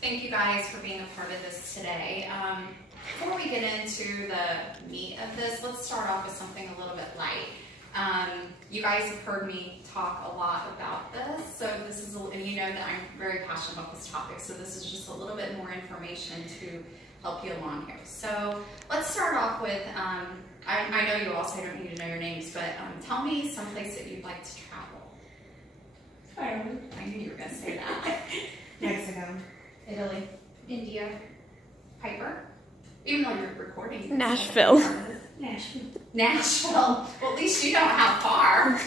Thank you guys for being a part of this today. Before we get into the meat of this, let's start off with something a little bit light. You guys have heard me talk a lot about this, so this is, and you know that I'm very passionate about this topic, so this is just a little bit more information to help you along here. So let's start off with, I know you all, so I don't need to know your names, but tell me someplace that you'd like to travel. Ireland. I knew you were going to say that. Mexico. Italy. India. Piper. Even though you're recording. Nashville. Nashville. Well, at least you know how far.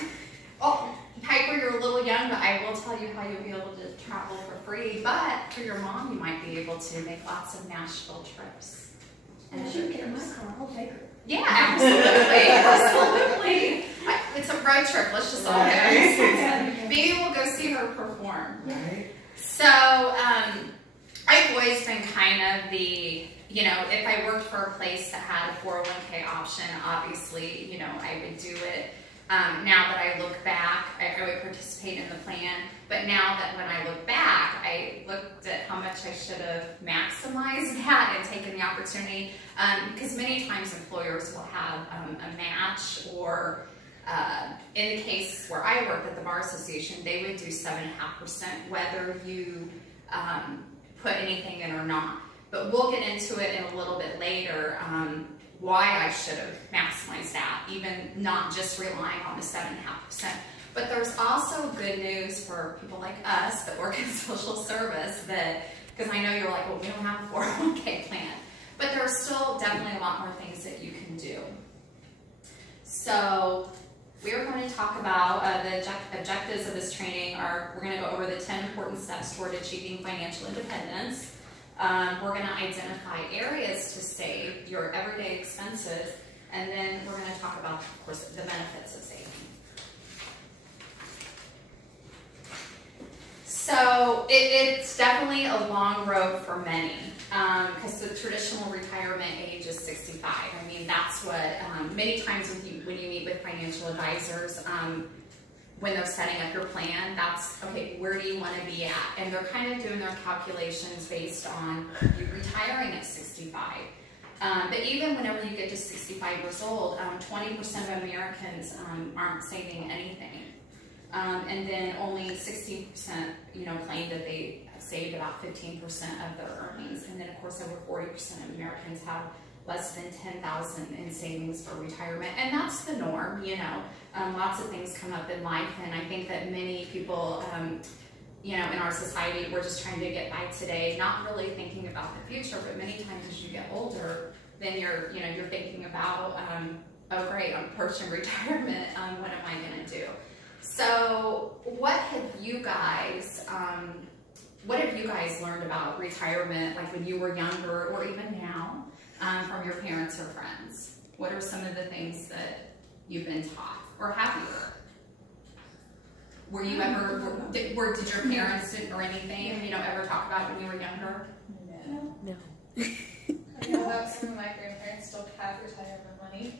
Oh, Piper, you're a little young, but I will tell you how you'll be able to travel for free. But for your mom, you might be able to make lots of Nashville trips. And she can get in my car. I'll take her. Yeah, absolutely. Absolutely. It's a road trip. Let's just all go. Maybe we'll go see her perform. Right. So, I've always been kind of the, you know, if I worked for a place that had a 401k option, obviously, you know, I would do it. Now that I look back, I would participate in the plan. But now that when I look back, I looked at how much I should have maximized that and taken the opportunity. Because many times employers will have a match, or in the case where I worked at the Bar Association, they would do 7.5% whether you put anything in or not. But we'll get into it in a little bit later, why I should have maximized that, even not just relying on the 7.5%. But there's also good news for people like us that work in social service, that, because I know you're like, well, we don't have a 401k plan. But there's still definitely a lot more things that you can do. So we're going to talk about the objectives of this training. We're going to go over the 10 important steps toward achieving financial independence. We're going to identify areas to save, your everyday expenses, and then we're going to talk about, of course, the benefits of saving. So it's definitely a long road for many, because the traditional retirement age is 65. I mean, that's what many times when you meet with financial advisors, when they're setting up your plan, that's, okay, where do you want to be at? And they're kind of doing their calculations based on you retiring at 65. But even whenever you get to 65 years old, 20% of Americans aren't saving anything. And then only 60%, you know, claim that they have saved about 15% of their earnings. And then, of course, over 40% of Americans have less than $10,000 in savings for retirement. And that's the norm, you know. Lots of things come up in life, and I think that many people, you know, in our society, we're just trying to get by today, not really thinking about the future. But many times as you get older, then you're thinking about, oh great, I'm approaching retirement. What am I going to do? So, what have you guys learned about retirement, like when you were younger, or even now, from your parents or friends? What are some of the things that you've been taught, or have you? Were you ever, did your parents or anything, you know, ever talk about when you were younger? No. I know that some of my grandparents still have retirement money.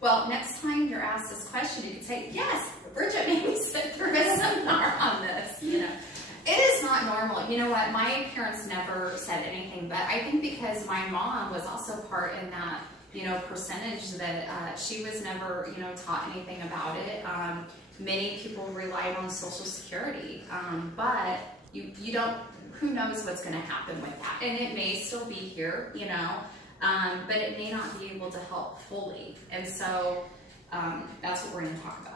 Well, next time you're asked this question, you can say, yes, Bridget made me sit through a seminar on this, you know. It is not normal. You know what, my parents never said anything, but I think because my mom was also part in that, you know, percentage, that she was never, you know, taught anything about it. Many people relied on Social Security, but you don't, who knows what's going to happen with that. And it may still be here, you know, but it may not be able to help fully. And so that's what we're going to talk about.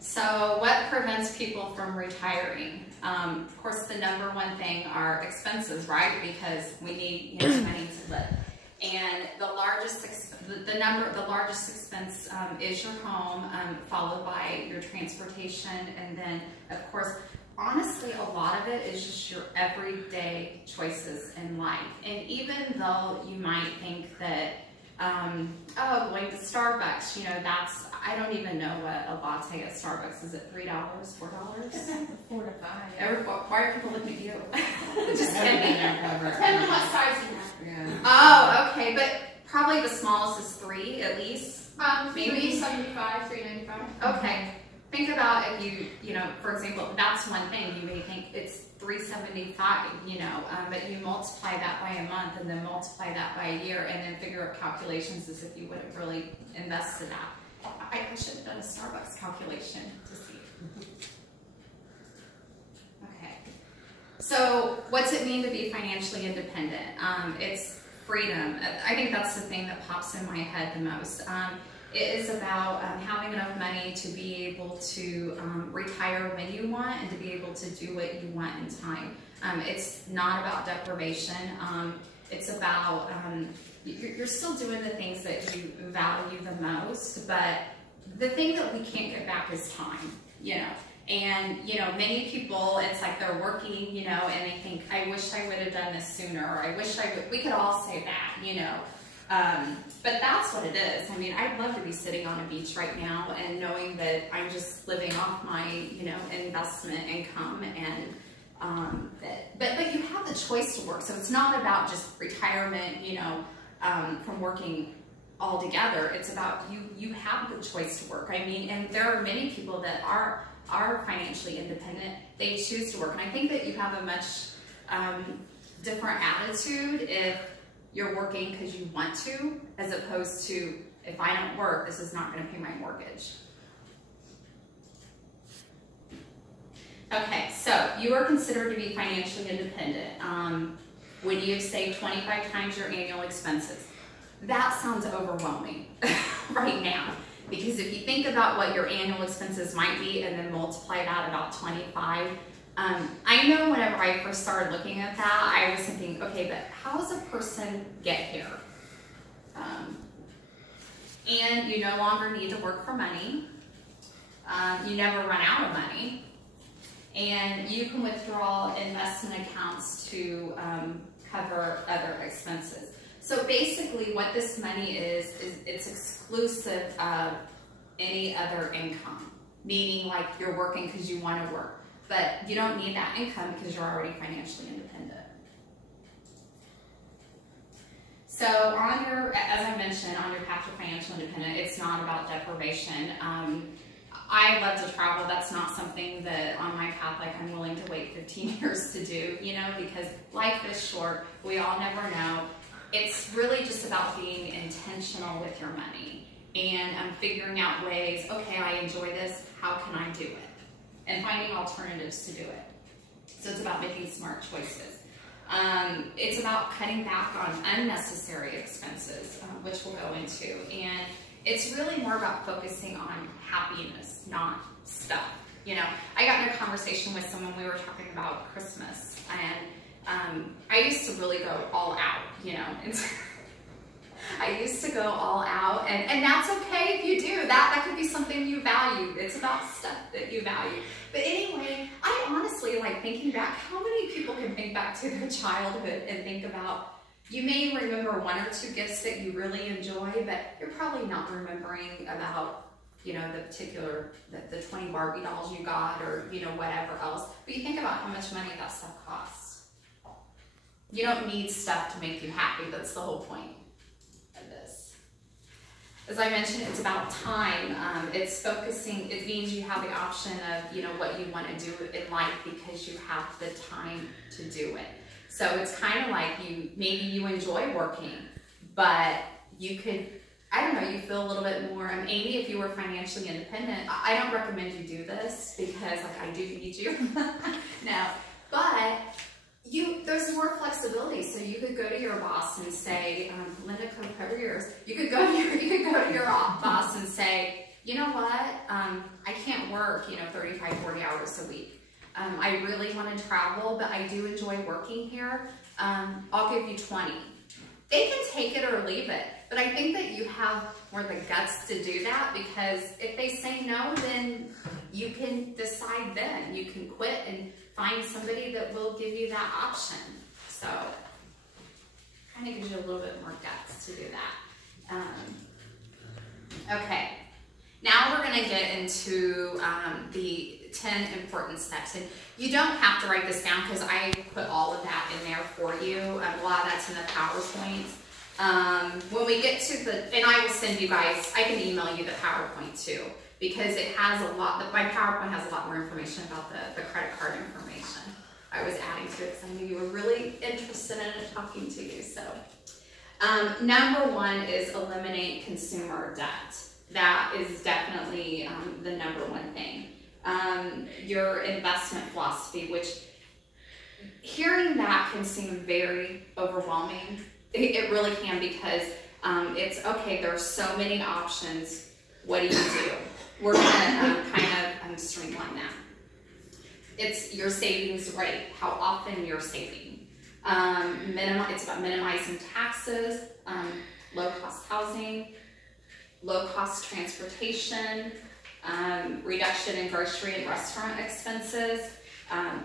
So what prevents people from retiring? Of course, the number one thing are expenses, right? Because we need, you know, money to live. And the largest expense is your home, followed by your transportation, and then, of course, honestly, a lot of it is just your everyday choices in life. And even though you might think that, oh, going to Starbucks, you know, that's, I don't even know what a latte at Starbucks is. It $3, $4? 4 to 5. Why are people looking at you? Just kidding. Depending on what size you have. Yeah. Oh, okay, but probably the smallest is 3 at least. Maybe 75, 395. Okay. Think about if you know, for example, that's one thing. You may think, it's $375, but you multiply that by a month and then multiply that by a year and then figure out calculations as if you would have really invested that. I should have done a Starbucks calculation to see. Okay. So what's it mean to be financially independent? It's freedom. I think that's the thing that pops in my head the most. It is about having enough money to be able to retire when you want and to be able to do what you want in time. It's not about deprivation. It's about, you're still doing the things that you value the most, but the thing that we can't get back is time, And, many people, it's like they're working, and they think, I wish I would have done this sooner, or I wish I would, we could all say that, but that's what it is. I mean, I'd love to be sitting on a beach right now and knowing that I'm just living off my, investment income and, but you have the choice to work. So it's not about just retirement, from working all together. It's about you have the choice to work. I mean, and there are many people that are financially independent. They choose to work. And I think that you have a much different attitude if you're working because you want to, as opposed to, if I don't work, this is not going to pay my mortgage. Okay, so you are considered to be financially independent when you save 25 times your annual expenses. That sounds overwhelming right now, because if you think about what your annual expenses might be and then multiply that about 25, I know whenever I first started looking at that, I was thinking, okay, but how does a person get here? And you no longer need to work for money. You never run out of money. And you can withdraw investment accounts to cover other expenses. So basically what this money is it's exclusive of any other income, meaning like you're working because you want to work. But you don't need that income because you're already financially independent. So on your, as I mentioned, on your path to financial independence, it's not about deprivation. I love to travel. That's not something that on my path, like I'm willing to wait 15 years to do, because life is short. We all never know. It's really just about being intentional with your money and figuring out ways, okay, I enjoy this, how can I do it? And finding alternatives to do it. So it's about making smart choices. It's about cutting back on unnecessary expenses, which we'll go into. And it's really more about focusing on happiness, not stuff. I got in a conversation with someone, we were talking about Christmas, and I used to really go all out, I used to go all out, and that's okay if you do. That could be something you value. It's about stuff that you value. But anyway, I honestly like thinking back, how many people can think back to their childhood and think about, you may remember one or two gifts that you really enjoy, but you're probably not remembering about, the particular, the 20 Barbie dolls you got, or, whatever else. But you think about how much money that stuff costs. You don't need stuff to make you happy. That's the whole point of this. As I mentioned, it's about time. It's focusing, it means you have the option of, what you want to do in life because you have the time to do it. So it's kind of like maybe you enjoy working, but you could, I don't know, you feel a little bit more, Amy, if you were financially independent, I don't recommend you do this because I do need you. No, but there's more flexibility. So you could go to your boss and say, Linda, cover yours. You could go to your boss and say, you know what, I can't work, 35, 40 hours a week. I really want to travel, but I do enjoy working here. I'll give you 20. They can take it or leave it, but I think that you have more the guts to do that, because if they say no, then you can decide then. You can quit and find somebody that will give you that option. So kind of gives you a little bit more guts to do that. Okay, now we're going to get into the 10 important steps. And you don't have to write this down because I put all of that in there for you. A lot of that's in the PowerPoint. When we get to and I will send you guys, I can email you the PowerPoint too, because it has a lot, my PowerPoint has a lot more information about the credit card information. to it because I knew you were really interested in it, talking to you. So, number one is eliminate consumer debt. That is definitely the number one thing. Your investment philosophy, which hearing that can seem very overwhelming. It really can, because it's okay, there are so many options. What do you do? We're going to kind of streamline that. It's your savings rate, how often you're saving. It's about minimizing taxes, low-cost housing, low-cost transportation, reduction in grocery and restaurant expenses,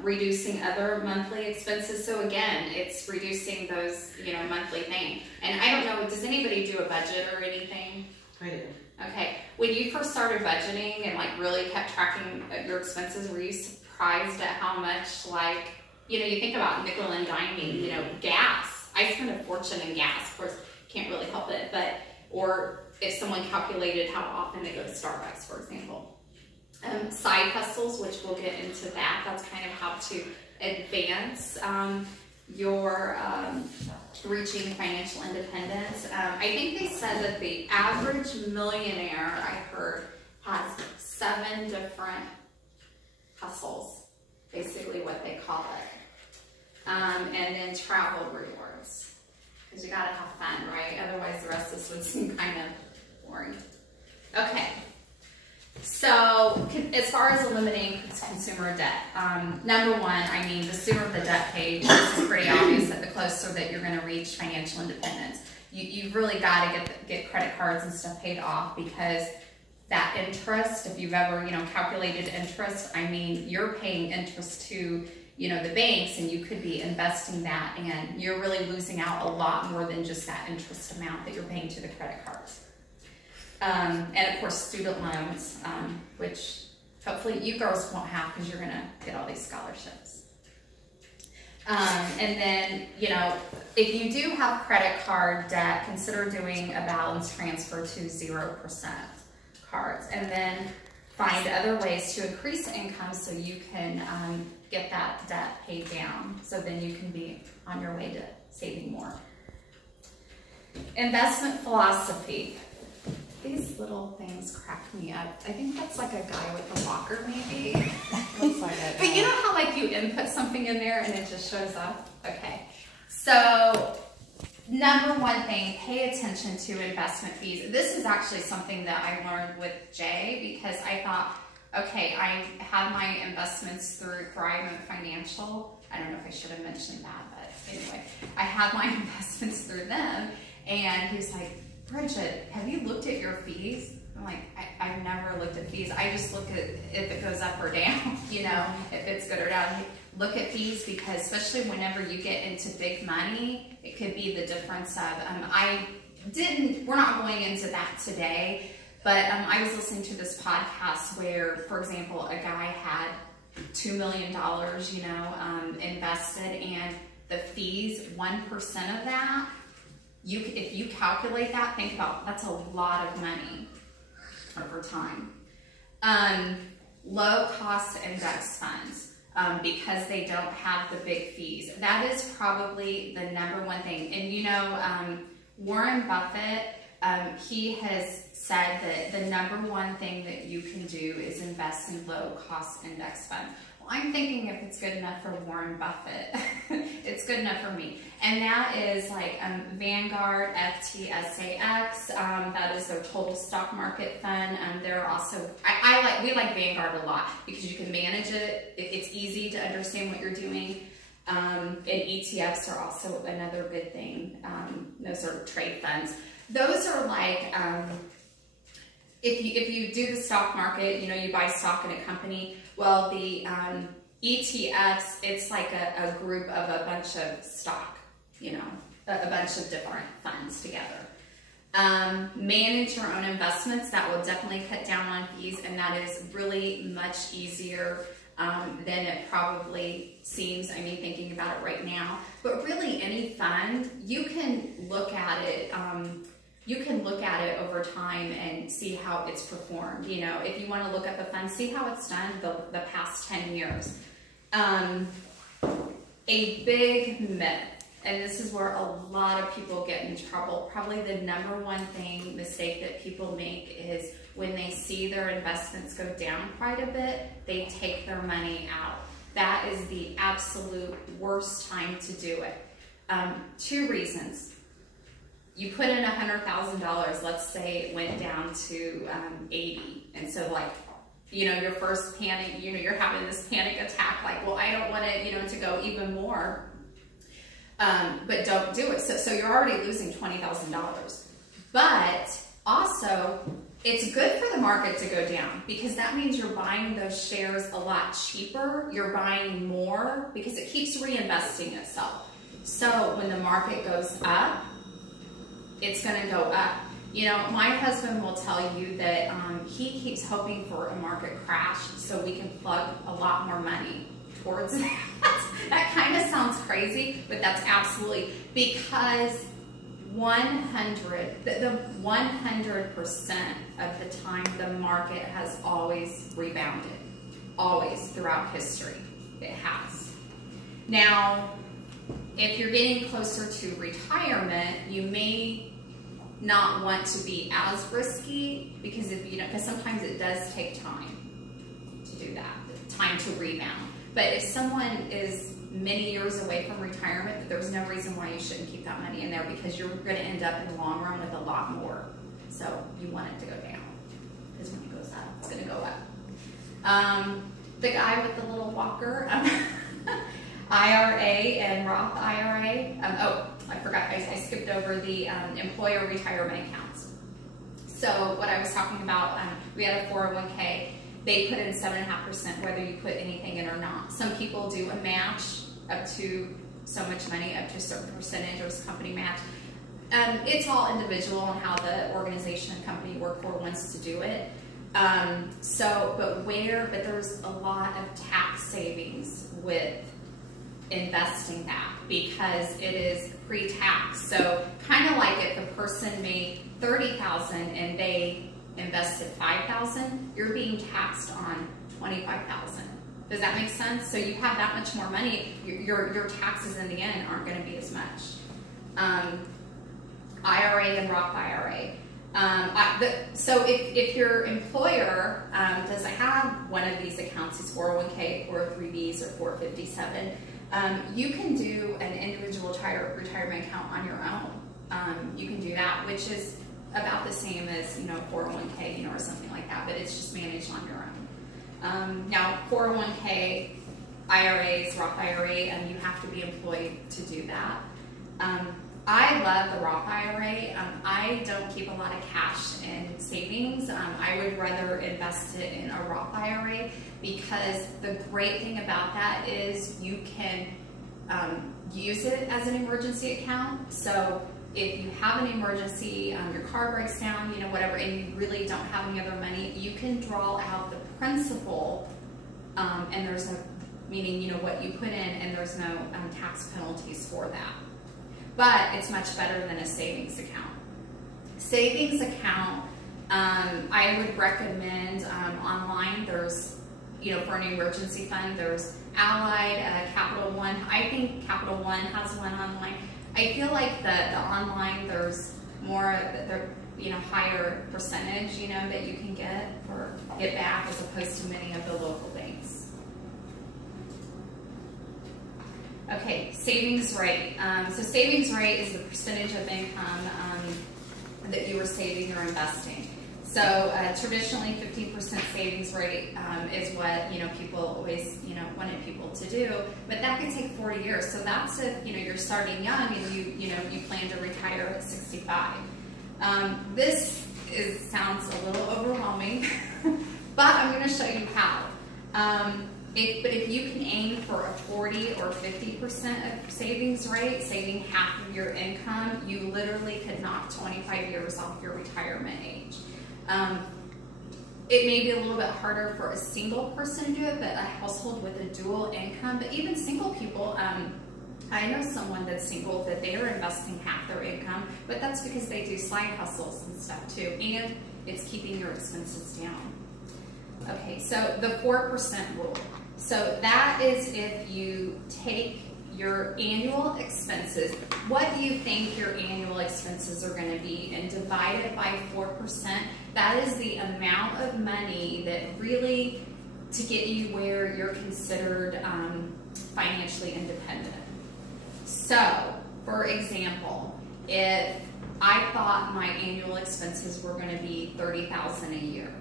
reducing other monthly expenses. So again, it's reducing those, monthly things. And I don't know, does anybody do a budget or anything? I do. Okay. When you first started budgeting and really kept tracking your expenses, were you surprised at how much you think about nickel and diming, gas. I spend a fortune in gas. Of course, can't really help it, or if someone calculated how often they go to Starbucks, for example. Side hustles, which we'll get into that. That's kind of how to advance your reaching financial independence. I think they said that the average millionaire, I heard, has 7 different hustles, basically what they call it. And then travel rewards, because you gotta have fun, right? Otherwise the rest of this would seem kind of boring. Okay. So, as far as eliminating consumer debt, number one, the sooner the debt paid, this is pretty obvious that the closer that you're going to reach financial independence. You've really got to get credit cards and stuff paid off, because that interest, if you've ever, calculated interest, you're paying interest to, the banks, and you could be investing that, and you're really losing out a lot more than just that interest amount that you're paying to the credit cards. And of course, student loans, which hopefully you girls won't have, because you're going to get all these scholarships. And then, if you do have credit card debt, consider doing a balance transfer to 0% cards, and then find other ways to increase income so you can get that debt paid down, so then you can be on your way to saving more. Investment philosophy. These little things crack me up. I think that's like a guy with a walker, maybe. Looks like it. But you know how you input something in there and it just shows up? Okay. So, number one thing, pay attention to investment fees. This is actually something that I learned with Jay, because I thought, okay, I have my investments through Thrive Financial. I don't know if I should have mentioned that, but anyway, I have my investments through them, and he was like, Bridget, have you looked at your fees? I'm like, I've never looked at fees. I just look at if it goes up or down, if it's good or down. Look at fees, because especially whenever you get into big money, it could be the difference of, we're not going into that today, but I was listening to this podcast where, for example, a guy had $2 million, invested, and the fees, 1% of that, if you calculate that, think about, that's a lot of money over time. Low cost index funds, because they don't have the big fees. That is probably the number one thing. And Warren Buffett, he has said that the number one thing that you can do is invest in low cost index funds. Well, I'm thinking if it's good enough for Warren Buffett, it's good enough for me. And that is Vanguard FTSAX. That is their total stock market fund. They're also, we like Vanguard a lot, because you can manage it. It's easy to understand what you're doing. And ETFs are also another good thing. Those are trade funds. Those are if you do the stock market, you buy stock in a company. Well, the ETFs, it's like a group of a bunch of stock, a bunch of different funds together. Manage your own investments. That will definitely cut down on fees, and that is really much easier than it probably seems. Thinking about it right now. But really, any fund, you can look at it. You can look at it over time and see how it's performed. If you want to look at the fund, see how it's done the past 10 years. A big myth, and this is where a lot of people get in trouble. Probably the number one mistake that people make is when they see their investments go down quite a bit, they take their money out. That is the absolute worst time to do it. 2 reasons. You put in $100,000, let's say it went down to 80, and so like, you know, your first panic, you know, you're having this panic attack, like, well, I don't want it, you know, to go even more, but don't do it. So you're already losing $20,000. But also, it's good for the market to go down because that means you're buying those shares a lot cheaper. You're buying more because it keeps reinvesting itself. So when the market goes up, it's going to go up. You know, my husband will tell you that he keeps hoping for a market crash so we can plug a lot more money towards that. That kind of sounds crazy, but that's absolutely because the 100% of the time the market has always rebounded, always throughout history. It has. Now, if you're getting closer to retirement, you may not want to be as risky because because sometimes it does take time to do that, time to rebound. But if someone is many years away from retirement, there's no reason why you shouldn't keep that money in there because you're going to end up in the long run with a lot more. So you want it to go down because when it goes up, it's going to go up. The guy with the little walker, IRA and Roth IRA. Oh, I forgot. I skipped over the employer retirement accounts. So what I was talking about, we had a 401k. They put in 7.5% whether you put anything in or not. Some people do a match up to so much money, up to a certain percentage, or company match. It's all individual on how the organization and company you work for wants to do it. But there's a lot of tax savings with investing that because it is pre-tax. So kind of like if a person made $30,000 and they invested $5,000, you're being taxed on $25,000. Does that make sense? So you have that much more money, your taxes in the end aren't going to be as much. IRA and Roth IRA. So if your employer doesn't have one of these accounts, these 401k, 403bs, or 457, you can do an individual retirement account on your own. You can do that, which is about the same as 401k, or something like that, but it's just managed on your own. Now 401k, IRAs, Roth IRA, you have to be employed to do that. I love the Roth IRA. I don't keep a lot of cash in savings. I would rather invest it in a Roth IRA because the great thing about that is you can use it as an emergency account. So if you have an emergency, your car breaks down, whatever, and you really don't have any other money, you can draw out the principal, and there's no, meaning, what you put in, and there's no tax penalties for that. But it's much better than a savings account. Savings account, I would recommend online. There's, for an emergency fund, there's Allied, Capital One. I think Capital One has one online. I feel like the online, there's more, higher percentage, that you can get back as opposed to many of the local banks. Okay, savings rate. So savings rate is the percentage of income that you were saving or investing. So traditionally, 15% savings rate is what people always wanted people to do, but that could take 40 years. So that's if you're starting young and you plan to retire at 65. This sounds a little overwhelming, but I'm going to show you how. But if you can aim for a 40 or 50% of savings rate, saving half of your income, you literally could knock 25 years off your retirement age. It may be a little bit harder for a single person to do it, but a household with a dual income, but even single people, I know someone that's single that they are investing half their income, but that's because they do side hustles and stuff too, and it's keeping your expenses down. Okay, so the 4% rule. So that is if you take your annual expenses. What do you think your annual expenses are going to be? And divide it by 4%. That is the amount of money that really to get you where you're considered financially independent. So, for example, if I thought my annual expenses were going to be $30,000 a year,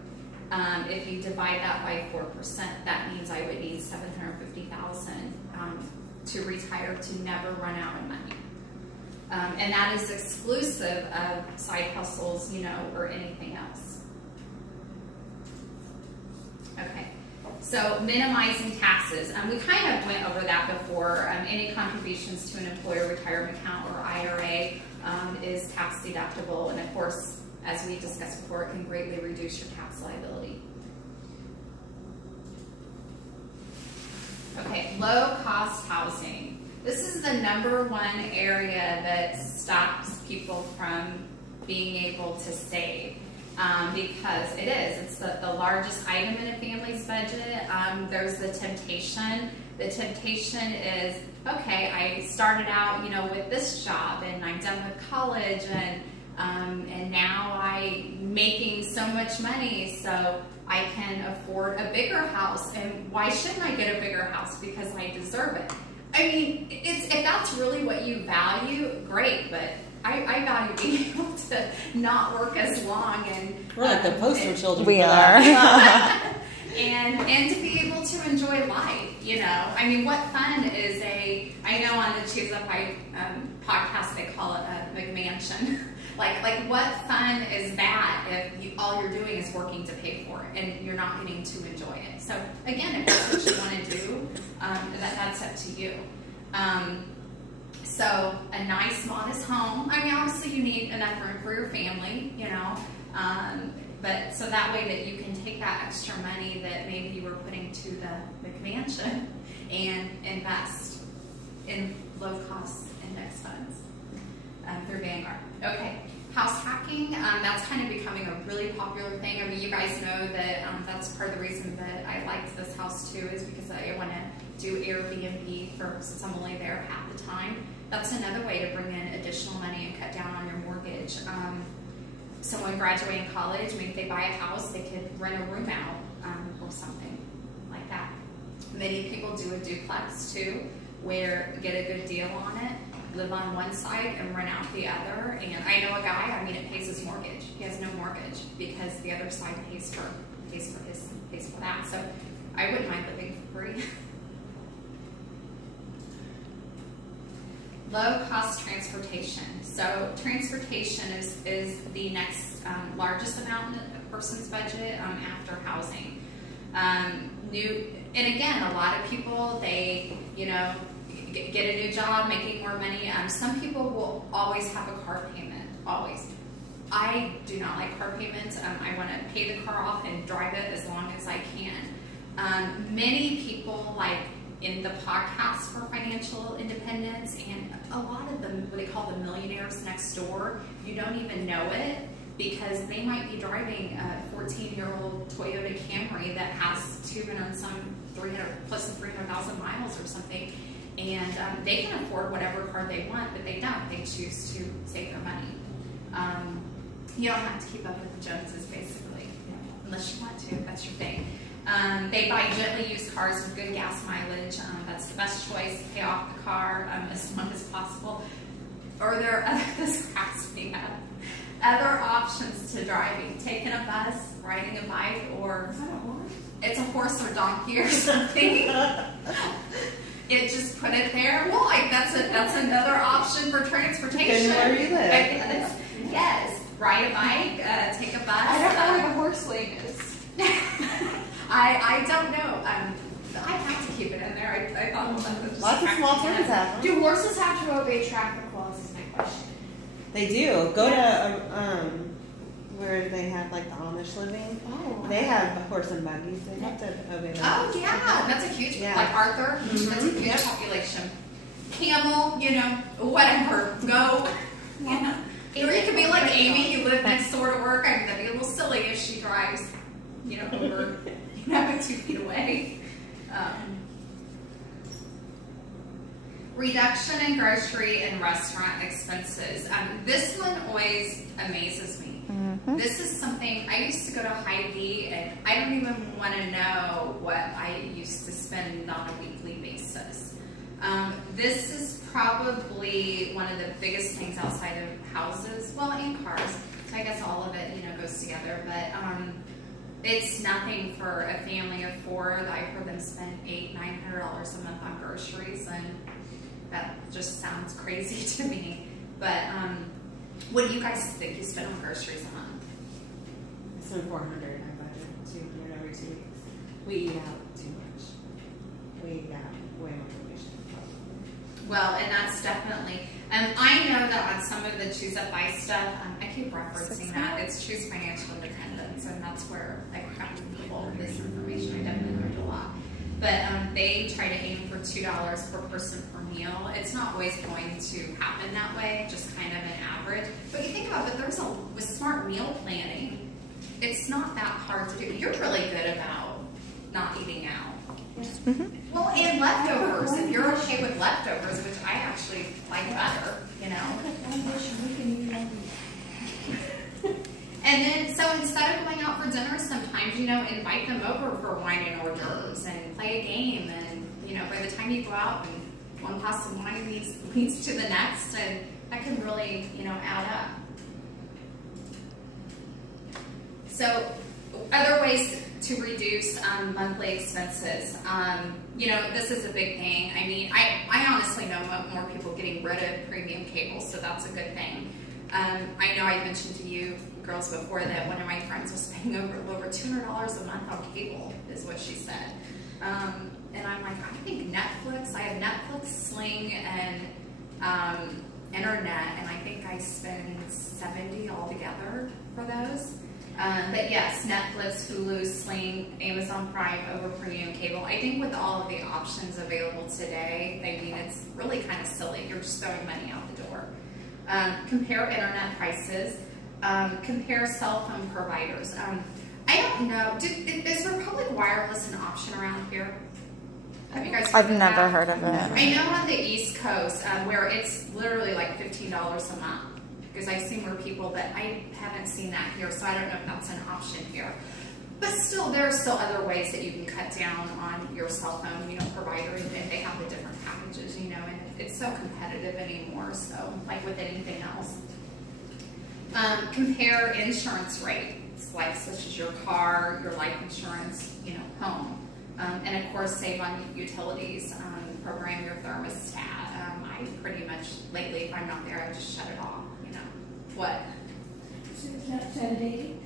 if you divide that by 4%, that means I would need $750,000 to retire to never run out of money. And that is exclusive of side hustles, you know, or anything else. Okay, so minimizing taxes. We kind of went over that before. Any contributions to an employer retirement account or IRA is tax deductible, and of course, as we discussed before, it can greatly reduce your tax liability. Okay, low-cost housing. This is the #1 area that stops people from being able to save because it is. It's the largest item in a family's budget. There's the temptation. The temptation is, okay, I started out, you know, with this job, and I'm done with college, and now I'm making so much money, so I can afford a bigger house. And why shouldn't I get a bigger house? Because I deserve it. I mean, if that's really what you value, great, but I value being able to not work as long, and we're like the poster children. We are. and to be able to enjoy life, you know. I mean, what fun is I know on the Choose Up podcast they call it a McMansion. like what fun is that if all you're doing is working to pay for it and you're not getting to enjoy it? So again, if that's what you want to do, that's up to you. So a nice, modest home. I mean, obviously you need enough room for your family, you know, but so that way that you can take that extra money that maybe you were putting to the McMansion and invest in low-cost index funds through Vanguard. Okay, house hacking, that's kind of becoming a really popular thing. I mean, you guys know that that's part of the reason that I liked this house too, is because I want to do Airbnb since I'm only there half the time. That's another way to bring in additional money and cut down on your mortgage. Someone graduating college, maybe they buy a house, they could rent a room out or something like that. Many people do a duplex too, where get a good deal on it, live on one side and rent out the other. And I know a guy, I mean, it pays his mortgage. He has no mortgage because the other side pays for that. So I wouldn't mind living for free. Low-cost transportation. So transportation is the next largest amount in a person's budget after housing. And again, a lot of people, they, you know, get a new job, making more money. Some people will always have a car payment, always. I do not like car payments. I want to pay the car off and drive it as long as I can. Many people, like in the podcast for financial independence, and a lot of them, what they call the millionaires next door, you don't even know it because they might be driving a 14-year-old Toyota Camry that has 300,000 miles or something, and they can afford whatever car they want, but they don't. They choose to save their money. You don't have to keep up with the Joneses, basically, unless you want to. That's your thing. They buy gently used cars with good gas mileage. That's the best choice. Pay off the car as long as possible. Or there are this cracks me up. Other options to driving: taking a bus, riding a bike, or Is that a horse? It's a horse or donkey or something. It just put it there. Well, like that's another option for transportation. Depending where you live. Yes, ride a bike, take a bus. I don't know where the horse lane is. I don't know. I have to keep it in there. I thought that was just Lots of small towns have them. Do horses have to obey traffic laws is my question. They do. Go to where they have like the Amish living. Oh. They have horse and buggies. They have to obey them. Oh yeah, that's a huge like Arthur. That's a huge population. Camel, you know, whatever. Go. Yeah. Or you could be like Amy, who lived next door to work. I mean, that'd be a little silly if she drives, you know, over 2 feet away. Reduction in grocery and restaurant expenses. This one always amazes me. This is something, I used to go to Hy-Vee and I don't even want to know what I used to spend on a weekly basis. This is probably one of the biggest things outside of houses, well, and cars. So I guess all of it, you know, goes together. But it's nothing for a family of four. I've heard them spend $800–900 a month on groceries, and that just sounds crazy to me. But what do you guys think you spend on groceries a month? I spend $400 in my budget, $200 every 2 weeks. We eat out too much. We eat out way more than we should. Well, and that's definitely, I know that on some of the Choose Up Buy stuff, I keep referencing that, it's Choose Financial Independence, and that's where I cracked all of this information. I definitely learned a lot. But they try to aim for $2 per person per meal. It's not always going to happen that way, just kind of an average. But you think about it, with smart meal planning, it's not that hard to do. You're really good about not eating out. Well, and leftovers, if you're okay with leftovers, which I actually like better, you know. And then, so instead of going out for dinner sometimes, you know, invite them over for wine and hors d'oeuvres and play a game. And, you know, by the time you go out and one glass of wine leads to the next, and that can really, you know, add up. So other ways to reduce monthly expenses. You know, this is a big thing. I mean, I honestly know more people getting rid of premium cable, so that's a good thing. I know I mentioned to you girls before that one of my friends was paying over $200 a month on cable, is what she said. And I'm like, I think Netflix, I have Netflix, Sling, and internet, and I think I spend $70 altogether for those. But yes, Netflix, Hulu, Sling, Amazon Prime over premium cable. I think with all of the options available today, I mean, it's really kind of silly. You're just throwing money out the door. Compare internet prices. Compare cell phone providers. I don't know. Is Republic Wireless an option around here? Have you guys heard I've of never that? heard of it. I know on the East Coast where it's literally like $15 a month. Because I've seen more people, but I haven't seen that here, so I don't know if that's an option here. But still, there are still other ways that you can cut down on your cell phone, you know, provider, and they have the different packages, you know, and it's so competitive anymore, so like with anything else. Compare insurance rates, like such as your car, your life insurance, you know, home. And of course, save on utilities, program your thermostat. I pretty much, lately, if I'm not there, I just shut it off. What? So is that Saturday?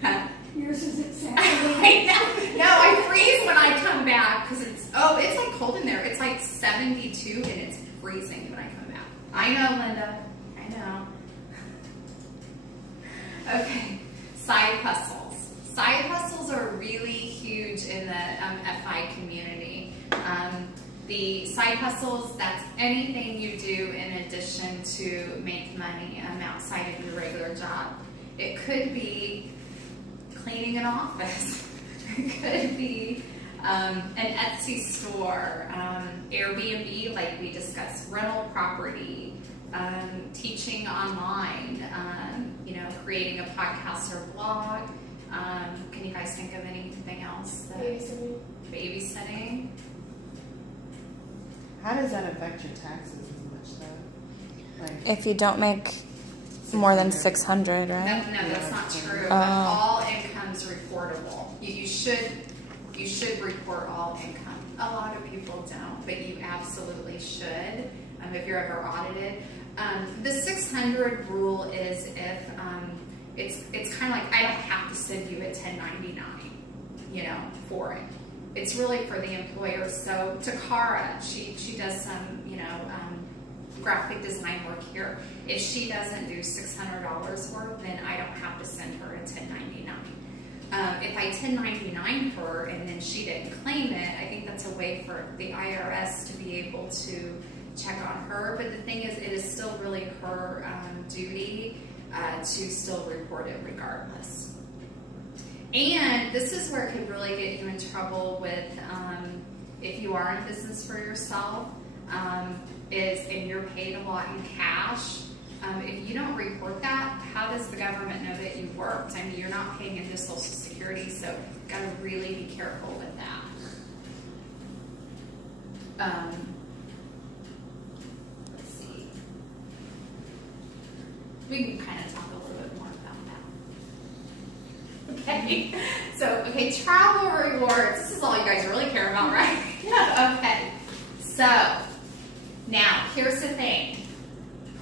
Huh? Yours is it Saturday? I know. No, I freeze when I come back because it's like cold in there. It's like 72 and it's freezing when I come back. I know, Linda. I know. Okay, side hustles. Side hustles are really huge in the FI community. The side hustles, that's anything you do in addition to make money outside of your regular job. It could be cleaning an office. It could be an Etsy store, Airbnb, like we discussed, rental property, teaching online, you know, creating a podcast or blog. Can you guys think of anything else? Babysitting. How does that affect your taxes as much, though? Like, If you don't make more than 600, right? No, that's not true. Oh. All income's reportable. You should report all income. A lot of people don't, but you absolutely should if you're ever audited. The 600 rule is if it's kind of like I don't have to send you a 1099, you know, for it. It's really for the employer. So Takara, she does some, you know, graphic design work here. If she doesn't do $600 worth, then I don't have to send her a 1099. If I 1099 her and then she didn't claim it, I think that's a way for the IRS to be able to check on her. But the thing is, it is still really her duty to still report it regardless. And this is where it could really get you in trouble with if you are in business for yourself. and you're paid a lot in cash, if you don't report that, how does the government know that you worked? I mean, you're not paying into Social Security, so you've got to really be careful with that. Let's see. We can kind of talk a little bit more about that. Okay, so, okay, travel rewards. This is all you guys really care about, right? Yeah. Okay, so now here's the thing.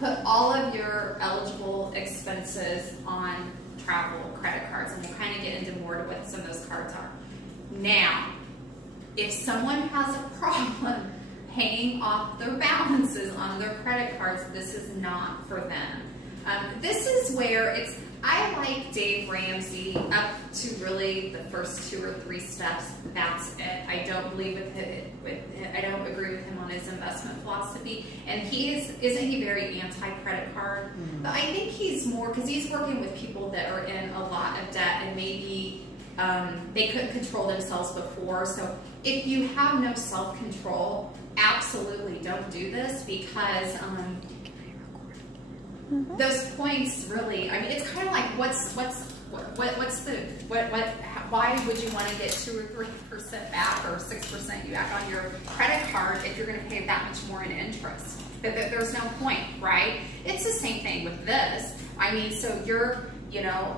Put all of your eligible expenses on travel credit cards, and we'll kind of get into more to what some of those cards are. Now, if someone has a problem paying off their balances on their credit cards, this is not for them. This is where it's, I like Dave Ramsey up to really the first 2 or 3 steps. That's it. I don't believe I don't agree with him on his investment philosophy. And isn't he very anti-credit card? Mm-hmm. But I think he's more, because he's working with people that are in a lot of debt and maybe they couldn't control themselves before. So if you have no self-control, absolutely don't do this, because those points really, I mean, it's kind of like why would you want to get 2 or 3% back or 6% you back on your credit card if you're going to pay that much more in interest? There's no point, right? It's the same thing with this. I mean, so you're, you know,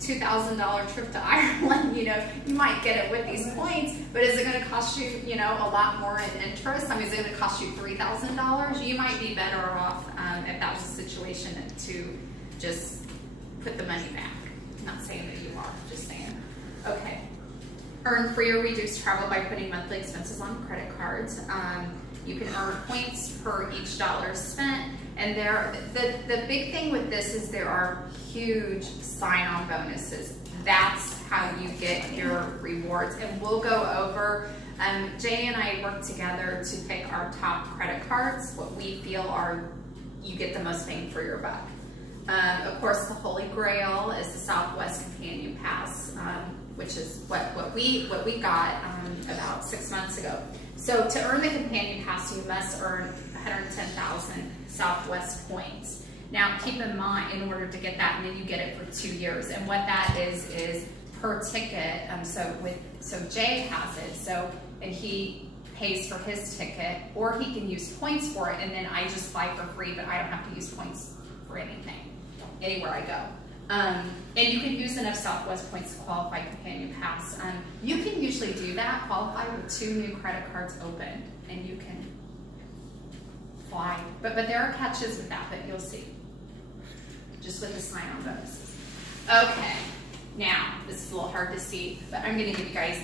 $2,000 trip to Ireland, you know, you might get it with these points, but is it going to cost you, you know, a lot more in interest? I mean, is it going to cost you $3,000? You might be better off if that was a situation to just put the money back. I'm not saying that you are, just saying. Okay. Earn free or reduced travel by putting monthly expenses on credit cards. You can earn points per each dollar spent. And the big thing with this is there are huge sign-on bonuses. That's how you get your rewards. And we'll go over, Jay and I work together to pick our top credit cards, what we feel are, you get the most bang for your buck. Of course, the Holy Grail is the Southwest Companion Pass, which is what we got about 6 months ago. So to earn the Companion Pass, you must earn 110,000 Southwest points. Now, keep in mind, in order to get that, and then you get it for 2 years. And what that is per ticket. So Jay has it. So, and he pays for his ticket, or he can use points for it, and then I just fly for free, but I don't have to use points for anything, anywhere I go. And you can use enough Southwest points to qualify Companion Pass. You can usually do that, qualify with 2 new credit cards open, and you can fly. But there are catches with that, but you'll see. Just with the sign-on bonuses. Okay, now, this is a little hard to see, but I'm going to give you guys